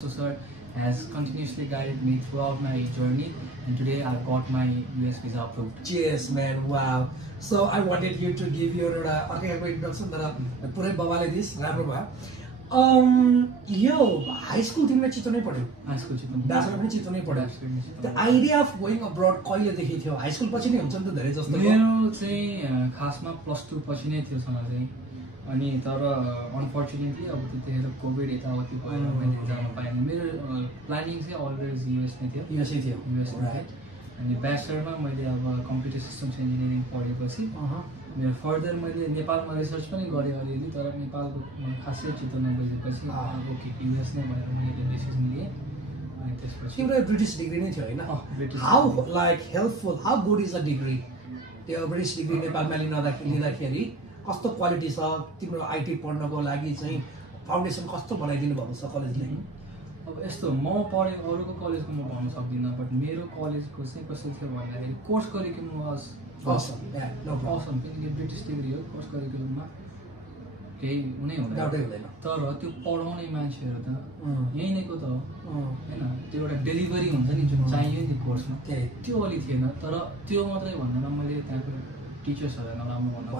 So sir has continuously guided me throughout my journey, and today I got my US visa approved. Cheers, man! Wow. So I wanted you to give your introduction, but पुरै बबाले this राम्रो भयो. यो high school तिमीले चितवनै पढ्यौ? High school Chitwan. Bachelor पनि चितवनै पढ्यौ. The idea of going abroad कहिलेदेखि थियो? हाई स्कुल पछि नै हुन्छ नि त धेरै जस्तो. मेरो चाहिँ खासमा +2 पछि नै थियो सँग चाहिँ. अनि तर अनफर्चुनेटली अब त्यतिखेर कोभिड यताउति भएर मैले जान पाइनँ. मेरो प्लानिङ चाहिँ अलवेज युएस नै थियो. युएसै थियो. US right. अनि ब्याचलरमा मैले अब कम्प्युटर सिस्टम्स इन्जिनियरिङ पढेपछि मेरो फर्दर मैले नेपालमा रिसर्च पनि गरेँ अलिअलि, तर नेपालको खासै चित्त नबुझेपछि अब युएस नै भनेर मैले डिसिजन लिएँ. अनि त्यसपछि तिम्रो ब्रिटिस डिग्री नै थियो होइन? How like helpful, how good is a degree? त्यो ब्रिटिस डिग्री नेपालमा लिँदाखेरि कस्तो क्वालिटी छ? तिम्रो आइटी पढ्नको लागि चाहिँ फाउन्डेसन कस्तो बनाइदिनु भएको छ कलेजले? अब यस्तो म पढेँ अरूको कलेजको म भन्न सक्दिनँ, बट मेरो कलेजको चाहिँ कस्तो थियो भन्दाखेरि कोर्स करिकुलम वाज असम. किनकि ब्रिटिस डिग्री हो, कोर्स करिकुलममा केही हुनै हुँदैन. तर त्यो पढाउने मान्छेहरू त यहीँ नैको त हो होइन. त्यो एउटा डेलिभरी हुन्छ नि जुन चाहियो नि कोर्समा, त्यो अलि थिएन. तर त्यो मात्रै भन्दैन, मैले त्यहाँको टिचर्सहरूलाई नराम्रो भन्नु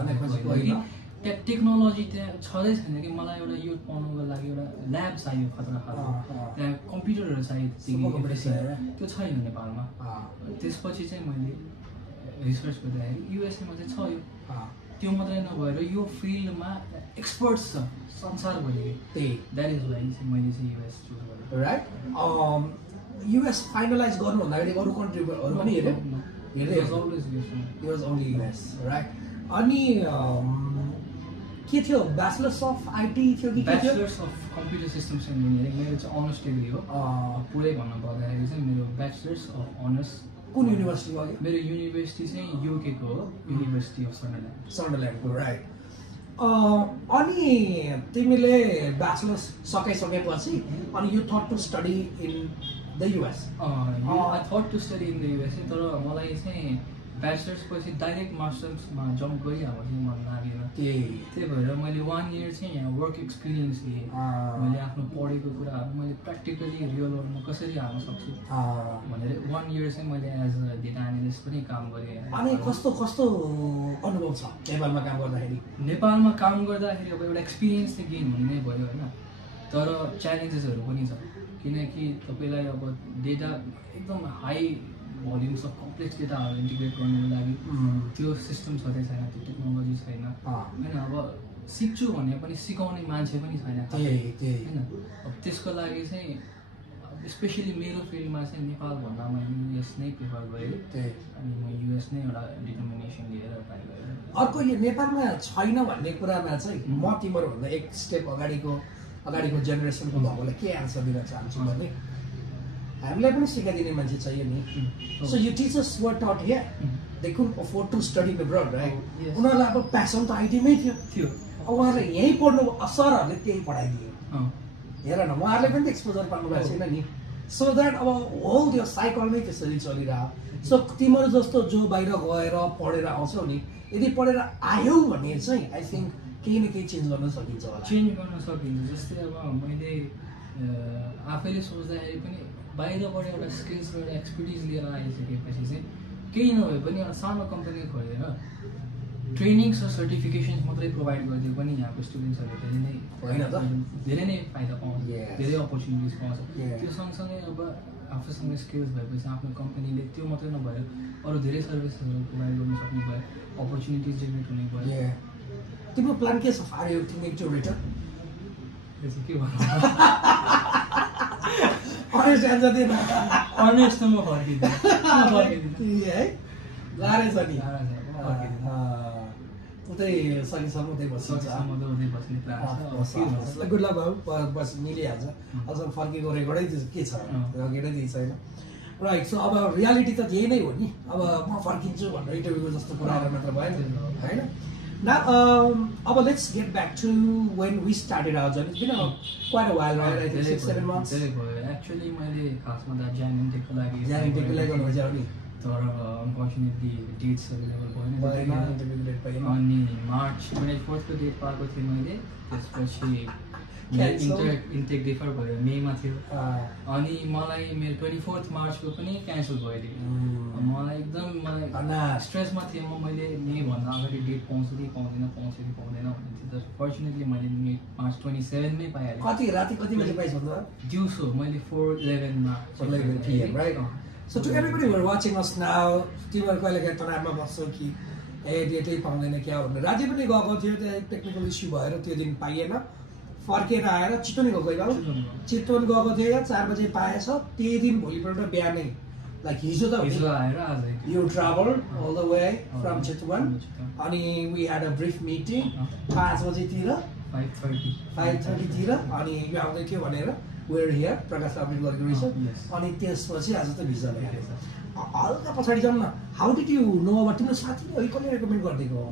त्यहाँ टेक्नोलोजी त्यहाँ छँदै छैन कि. मलाई एउटा यो पढ्नुको लागि एउटा ल्याब चाहियो खतरा खालको, त्यहाँ कम्प्युटरहरू चाहियो, त्यो छैन नेपालमा. त्यसपछि चाहिँ मैले रिसर्च गर्दाखेरि युएसएमा चाहिँ छ यो. त्यो मात्रै नभएर यो फिल्डमा एक्सपर्ट्स छ संसारभरि. त्यही द्याट इज वाइ चाहिँ मैले चाहिँ युएस चुज गरेँ. राइट. युएस फाइनलाइज गर्नु भन्दाखेरि अरू कन्ट्रीहरू पनि हेऱ्यो? राइट. अनि के थियो? ब्याचलर्स अफ आइटी थियो कि bachelors of computer systems engineering. मेरो चाहिँ अनर्स डिग्री हो. पुरै भन्नु पर्दाखेरि चाहिँ मेरो ब्याचलर्स अफ अनर्स. कुन युनिभर्सिटीमा? मेरो युनिभर्सिटी चाहिँ युकेको हो, युनिभर्सिटी अफ सन्डरल्यान्डको. राइट. अनि तिमीले ब्याचलर्स सकाइसकेपछि अनि you thought to study in the US? I thought to study in the US, तर मलाई चाहिँ ब्याचलर्स पछि डाइरेक्ट मास्टर्समा जम्प गरिहाल्नु चाहिँ मन लागेन. त्यही भएर मैले 1 इयर चाहिँ यहाँ वर्क एक्सपिरियन्स लिएँ. मैले आफ्नो पढेको कुराहरू मैले प्र्याक्टिकली रियल वर्ल्डमा कसरी हाल्न सक्छु भनेर 1 इयर चाहिँ मैले एज अ डेटा एनालिस्ट पनि काम गरेँ. अनि कस्तो कस्तो अनुभव छ नेपालमा काम गर्दाखेरि? नेपालमा काम गर्दाखेरि अब एउटा एक्सपिरियन्स चाहिँ गेन हुने नै भयो होइन. तर च्यालेन्जेसहरू पनि छ, किनकि तपाईँलाई अब डेटा एकदम हाई भोल्युम्स अफ कम्प्लेक्स डेटाहरू इन्टिग्रेट गर्नुको लागि त्यो सिस्टम छँदै छैन, त्यो टेक्नोलोजी छैन होइन. अब सिक्छु भने पनि सिकाउने मान्छे पनि छैन होइन. अब त्यसको लागि चाहिँ स्पेसली मेरो फिल्डमा चाहिँ नेपालभन्दा म युएस नै प्रिफर गरेँ. अनि म युएस नै एउटा डिटर्मिनेसन लिएर ट्राई गरेँ. अर्को यो नेपालमा छैन भन्ने कुरामा चाहिँ म तिमीहरूभन्दा एक स्टेप अगाडिको जेनेरेसनको भएकोलाई के एन्सर दिन चाहन्छु भने हामीलाई पनि सिकाइदिने मान्छे चाहियो नि. सो यो teachers were taught here, they could afford to study abroad, right? उनीहरूलाई अब प्यासन त आइटीमै थियो. अब उहाँहरूले यहीँ पढ्नु, सरहरूले त्यही पढाइदियो. हेर न, उहाँहरूले पनि त एक्सपोजर पाउनु भएको छैन नि. सो द्याट अब होल त्यो साइकल नै त्यसरी चलिरह. सो तिमीहरू जस्तो जो बाहिर गएर पढेर आउँछौ नि, यदि पढेर आयौ भने चाहिँ आई थिङ्क केही न केही चेन्ज गर्न सकिन्छ होला. चेन्ज गर्न सकिन्छ. जस्तै अब मैले आफैले सोच्दाखेरि पनि बाहिरबाट एउटा स्किल्स र एउटा एक्सपर्टिज लिएर आइसकेपछि चाहिँ केही नभए पनि एउटा सानो कम्पनी खोलेर ट्रेनिङ्स र सर्टिफिकेसन्स मात्रै प्रोभाइड गरिदियो पनि यहाँको स्टुडेन्ट्सहरूले धेरै नै फाइदा पाउँछ, धेरै अपर्च्युनिटिज पाउँछ. त्यो सँगसँगै अब आफूसँग स्किल्स भएपछि आफ्नो कम्पनीले त्यो मात्रै नभएर अरू धेरै सर्भिसहरू प्रोभाइड गर्नु सक्ने भयो, अपर्च्युनिटिज जेनेरेट हुने भयो. तिम्रो प्लान के छ? Are you thinking to return? त्यो चाहिँ के भन्नु, अनेस्ट म फर्किदिनु है. गाह्रै छ नि, उतै सकेसम्म उतै बस्छ. गुड लक भाउ, बस मिलिहाल्छ. अझ फर्केको रेकर्डै के छ, रेकर्डै त्यही छैन. राइट. सो अब रियालिटी त यही नै हो नि. अब म फर्किन्छु भनेर इन्टरभ्यूको जस्तो कुराहरू मात्र भएन होइन. Now, let's get back to when we started our journey. It's been quite a while, right? I think 6-7 months. Actually, मैले खासमा त ज्यान इन्टेकको लागि गर्नुभएछ नि. तर अनफर्चुनेटली डेट्स अभाइलेबल भएन. अनि मार्च 24 को डेट पाएको थिएँ मैले. त्यसपछि इन्टेक डिफर भयो मेमा थियो अनि मलाई मेरो 24 मार्चको पनि क्यान्सल भयो मलाई एकदम स्ट्रेसमा थिएँ मैले मेभन्दा अगाडि डेट पाउँछु कि पाउँदैन भन्ने थियो तर फर्चुनेटली मैले मार्च 27 मै पाइहालेँ कति बजे पाइसक्नु दिउँसो मैले 4:11 मा 4:11 PM right so to everybody who are watching us now तिमीहरु कहिलेकाहीँ तनावमा बस्छौ कि डेटै पाउँदैन क्या भनेर राज्य पनि गएको थियो त्यहाँ टेक्निकल इस्यु भएर त्यो दिन पाइएन फर्केर आएर चितवन गएको बाबु चितवन गएको थियो 4 बजे पाएछ त्यही दिन भोलिपल्ट बिहानै लाइक हिजो आएर आज you traveled all the way from Chitwan अनि we had a brief meeting 5 बजेतिर 5:30 तिर अनि यो आउँदै थियो भनेर we're here प्रकाश अपडेट गरेको रहेछ अनि त्यसपछि आज त भिजा ल्याएछ हल्का पछाडि जाउँ न हाउ डिड यु नो अब तिम्रो साथीले अहिले कसले रेकमेन्ड गरिदिएको हो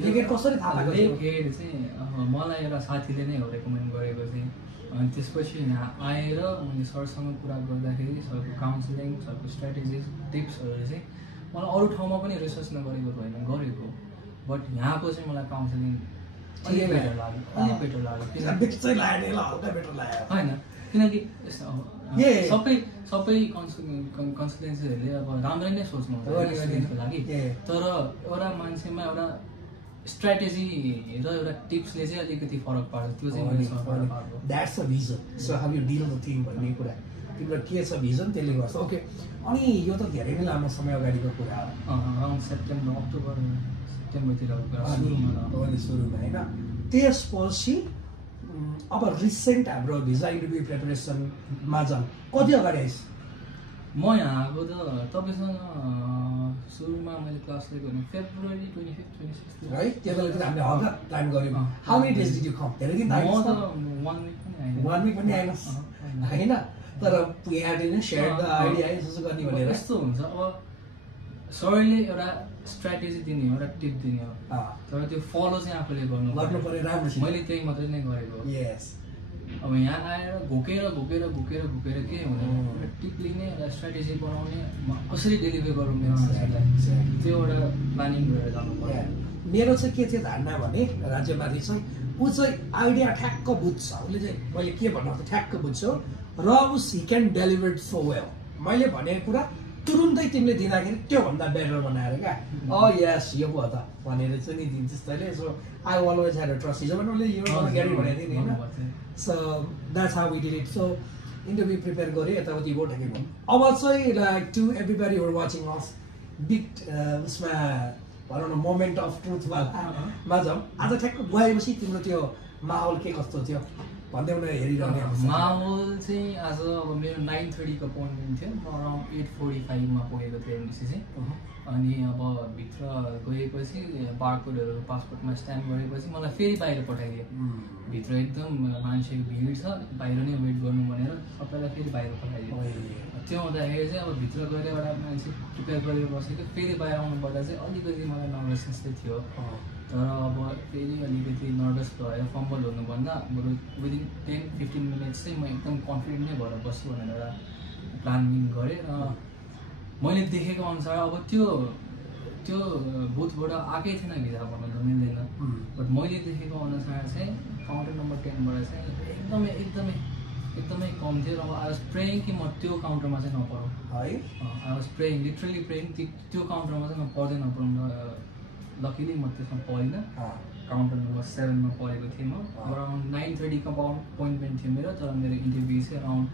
लेखेट कसरी थाहा भएको लेखेट चाहिँ मलाई एउटा साथीले नै हो रेकमेन्ड गरेको चाहिँ अनि त्यसपछि यहाँ आएर मैले सरसँग कुरा गर्दाखेरि सरको काउन्सिलिङ सरको स्ट्राटेजिज टिप्सहरू चाहिँ मलाई अरू ठाउँमा पनि रिसर्च नगरेको होइन गरेको बट यहाँको चाहिँ मलाई काउन्सिलिङ अलिक बेटर लाग्यो होइन किनकि सबै कन्सल्टेन्सीहरूले अब राम्रै नै सोच्नुहुन्छ लागि तर एउटा मान्छेमा एउटा स्ट्राटेजी र एउटा टिप्सले चाहिँ अलिकति फरक पार्छ त्यो चाहिँ मैले that's a vision so how you deal with thing भन्ने कुरा तिम्रो के छ भिजन त्यसले गर्छ ओके अनि यो त धेरै नै लामो समय अगाडिको कुरा हो अराउन्ड अक्टोबरतिर सुरुमा होइन त्यसपछि अब रिसेन्ट हाम्रो भिजा इन्टरभ्यू प्रिपरेसनमा जाउँ कति अगाडि आइस् म यहाँ आएको त तपाईँसँग सुरुमा मैले क्लास लिएको भने फेब्रुअरी 25 26 है त्यो बेला हामीले हल्का प्लान गऱ्यौँ how many days did you come धेरै दिन म त 1 विक पनि आएन होइन तर we had in share the idea यसो गर्ने भनेर यस्तो हुन्छ अब सरले एउटा स्ट्राटेजी दिने हो एउटा टिप दिने हो तर त्यो फलो चाहिँ आफूले गर्नु पर्यो राम्रो मैले त्यही मात्रै नै गरेको यस अब यहाँ आएर घोकेर के हुँदैन टिप लिने एउटा स्ट्राटेजी बनाउने कसरी डेलिभर गरौँ मेसेजलाई त्यो एउटा प्लानिङ गरेर जानु पर्यो मेरो चाहिँ के थियो धारणा भने राज्यमाथि चाहिँ ऊ चाहिँ आइडिया ठ्याक्क बुझ्छ उसले चाहिँ मैले के भन्नु ठ्याक्क बुझ्छु र उस he can deliver so well मैले भनेको कुरा तुरुन्तै तिमीले दिँदाखेरि त्योभन्दा बेटर बनाएर क्या यस यो पो त भनेर चाहिँ नि दिन्छस् तैँले so I always had a trust हिजो पनि उसले यो ग्यारेन्टी भनेको थिएँ नि होइन so that's how we did it so interview prepare गरेँ यताउति गयो ठ्याक्कै भयो अब चाहिँ like to everybody who are watching us bit उसमा भनौँ न मोमेन्ट अफ ट्रुथमा जाउँ आज ठ्याक्क गएपछि तिम्रो त्यो माहौल के कस्तो थियो भन्दै उनीहरू हेरिरहने माहौल चाहिँ आज अब मेरो 9:30 को अपोइन्टमेन्ट थियो म अराउन्ड 8:45 मा पुगेको थिएँ एमडिसी चाहिँ अनि अब भित्र गएपछि बारकोडहरू पासपोर्टमा स्ट्याम्प गरेपछि मलाई फेरि बाहिर पठाइदियो भित्र एकदम मान्छेको भिड छ बाहिर नै वेट गर्नु भनेर सबैलाई फेरि बाहिर पठाइदियो त्यो हुँदाखेरि चाहिँ अब भित्र गएर एउटा मान्छे प्रिपेयर गरेर बसेको फेरि बाहिर आउनु पर्दा चाहिँ अलिकति मलाई नर्भसनेस चाहिँ थियो तर अब फेरि अलिकति नर्भस भएर फम्बल हुनुभन्दा बरु विदिन 10-15 मिनट्स चाहिँ म एकदम कन्फिडेन्ट नै भएर बस्छु भनेर एउटा प्लानिङ गरेँ र मैले देखेको अनुसार अब त्यो बुथबाट आएकै थिएन भिजा भन्न त मिल्दैन बट मैले देखेको अनुसार चाहिँ काउन्टर नम्बर 10 बाट चाहिँ एकदमै कम थियो र अब आई वाज प्रेइङ कि म त्यो काउन्टरमा चाहिँ नपरौँ है I was praying literally praying त्यो काउन्टरमा चाहिँ म पर्दै नपरौँ लकिली म त्यसमा परिनँ काउन्टर नम्बर 7 मा परेको थिएँ म अराउन्ड 9:30 को अपोइन्टमेन्ट थियो मेरो तर मेरो इन्टरभ्यू चाहिँ अराउन्ड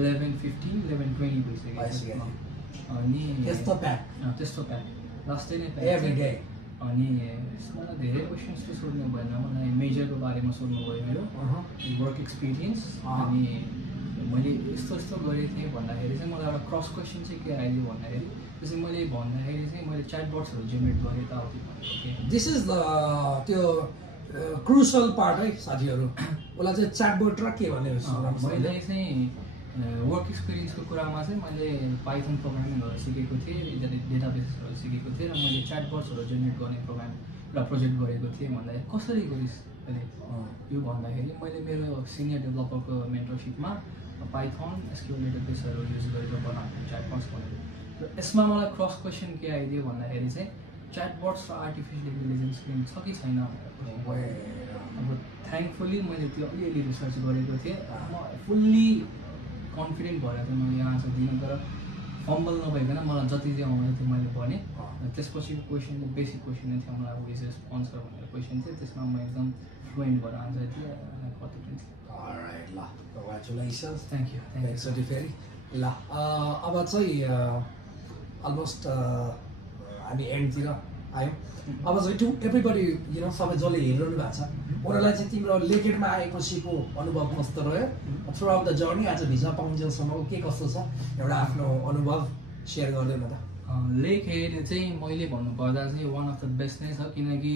11:15 11:20 भइसक्यो अनि त्यस्तो प्याक लास्टै नै प्याक अनि मलाई धेरै क्वेसन्स चाहिँ सोध्नु भएन मलाई मेजरको बारेमा सोध्नु भयो मेरो वर्क एक्सपिरियन्स अनि मैले यस्तो गरेको थिएँ भन्दाखेरि चाहिँ मलाई एउटा क्रस क्वेसन चाहिँ के आइदियो भन्दाखेरि त्यसै मैले भन्दाखेरि चाहिँ मैले च्याटबट्सहरू जेनेरेट गरेँ त दिस इज द त्यो क्रुसल पार्ट है साथीहरू उसलाई चाहिँ च्याटबट र के भन्ने मैले चाहिँ वर्क एक्सपिरियन्सको कुरामा चाहिँ मैले पाइथन प्रोग्रामिङहरू सिकेको थिएँ डेटाबेसहरू सिकेको थिएँ र मैले च्याटबट्सहरू जेनेरेट गर्ने एउटा प्रोजेक्ट गरेको थिएँ भन्दाखेरि कसरी गरिस् अहिले यो भन्दाखेरि मैले मेरो सिनियर डेभलपरको मेन्टरसिपमा पाइथन एसक्यूएल डेटाबेसहरू युज गरेर बनाएको च्याटबट्स भनेर र यसमा मलाई क्रस क्वेसन के आइदियो भन्दाखेरि चाहिँ च्याटबट्स र आर्टिफिसियल इन्टेलिजेन्स स्क्रिन छ कि छैन भनेर अब थ्याङ्कफुल्ली मैले त्यो अलिअलि रिसर्च गरेको थिएँ म फुल्ली कन्फिडेन्ट भएर चाहिँ मैले यहाँ आन्सर दिनु तर फम्बल नभइकन मलाई जति चाहिँ आउँदैन त्यो मैले भनेँ त्यसपछिको क्वेसन चाहिँ बेसिक क्वेसन नै थियो मलाई विज स्पोन्सर भनेर क्वेसन थियो त्यसमा म एकदम फ्लुएन्ट भएर आन्सर दिएँ कति पनि अलराइट ल कङ्ग्रेचुलेसन्स थ्याङ्क यू एकचोटि फेरि ल अब चाहिँ अलमोस्ट हामी एन्डतिर आयौँ अब चाहिँ टु एभ्रिबडी सबै जसले हेरिरहनु भएको छ उनीहरूलाई चाहिँ तिम्रो लेकेडमा आएपछिको अनुभव कस्तो रह्यो थ्रु आउट द जर्नी आज भिजा पाउन्जेलसम्मको के कस्तो छ एउटा आफ्नो अनुभव सेयर गरिदिनु न त लेक हेड चाहिँ मैले भन्नुपर्दा चाहिँ वान अफ द बेस्ट नै छ किनकि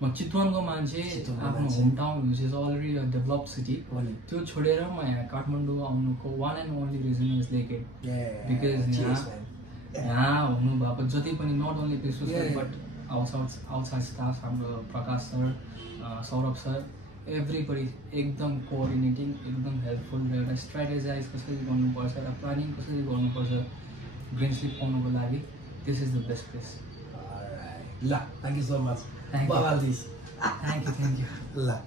म चितवनको मान्छे आफ्नो home town which is already a develop city त्यो छोडेर म यहाँ काठमाडौँ आउनुको one and only reason is lake head because यहाँ हुनुभएको जति पनि नट ओन्ली पेसो सर बट आउटसाइड स्टाफ हाम्रो Prakash sir Saurabh sir everybody एकदम कोअर्डिनेटिङ एकदम हेल्पफुल र एउटा स्ट्राटेजाइज कसरी गर्नुपर्छ र प्लानिङ कसरी गर्नुपर्छ ग्रिन स्लिप पाउनुको लागि this is the best place ल thank you so much thank you ल